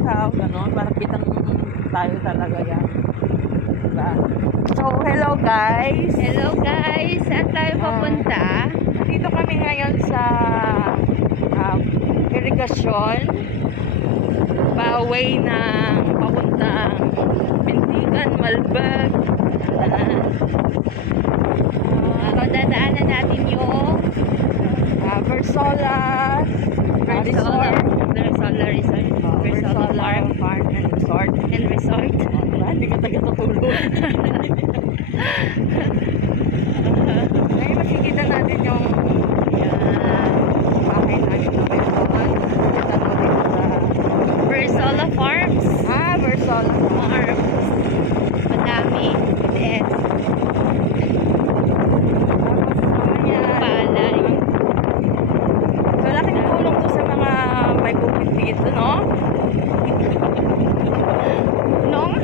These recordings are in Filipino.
ikaw, gano'n, para kitang tayo talaga yan. Diba? So, hello guys! Hello guys! Saan tayo papunta? Dito kami ngayon sa irigasyon. Pa-away ng papuntang Bintigan, Malbag. Dadaanan natin yung Versola Versola Resort. Versola Farm and Resort. and Resort. Hindi ka taga-tutulog. Ngayon makikita natin yung bahay namin na meron. Kita mo dito sa Versola Farms. Versola Farms. Madami. Yes. Palay. So, laking tulong to sa mga may bukid dito, no? Nung?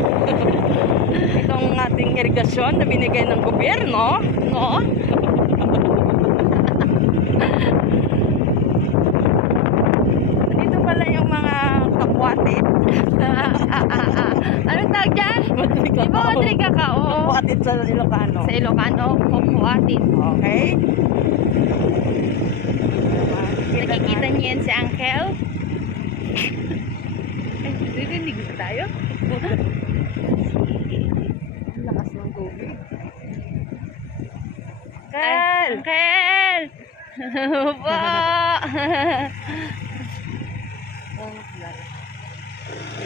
Itong ating irigasyon na binigay ng gobyerno, no? Dito pala yung mga kapwatit. Anong tawag dyan? Di ba Madrid Kakao? Kapwatit sa Ilocano. Sa Ilocano, Kukuatin. Okay? Nakikita niyo yan si Uncle? Ay, narinig ba tayo? Ang lakas ng tubig. Ay, Uncle! Po!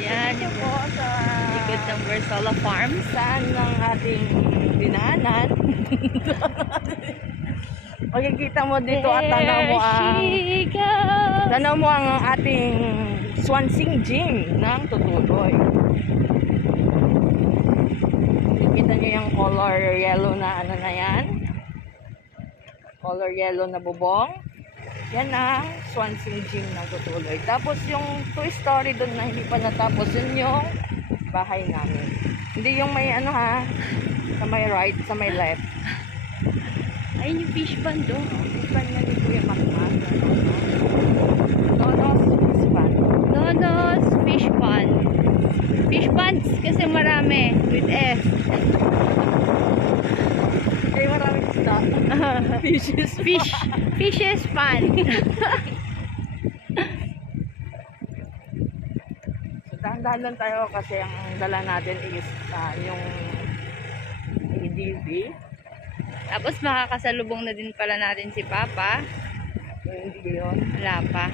Yan yung po sa likod ng Versola Farms. saan ng ating dinaanan. Makikita mo dito at tanaw mo ang ating Swansing Gym ng Tutuloy. Makikita nyo yung color yellow na ano na yan. Color yellow na bubong. Yan ang Swansing Gym ng Tutuloy. Tapos yung 2-story doon na hindi pa natapos, yun yung bahay namin. Hindi yung may ano ha, sa may right, sa may left. Ayun yung fish pond doon. Fish pond na ni Kuya Makmak. Nonos fish pond. Nonos fish pond. Fish ponds kasi marami with F. Eh, maraming isda. Fishes. Fishes pond. So, dahan-dahan lang tayo kasi ang dala natin is yung ADV. Tapos makakasalubong na din pala natin si Papa. So, hindi yun. Wala pa.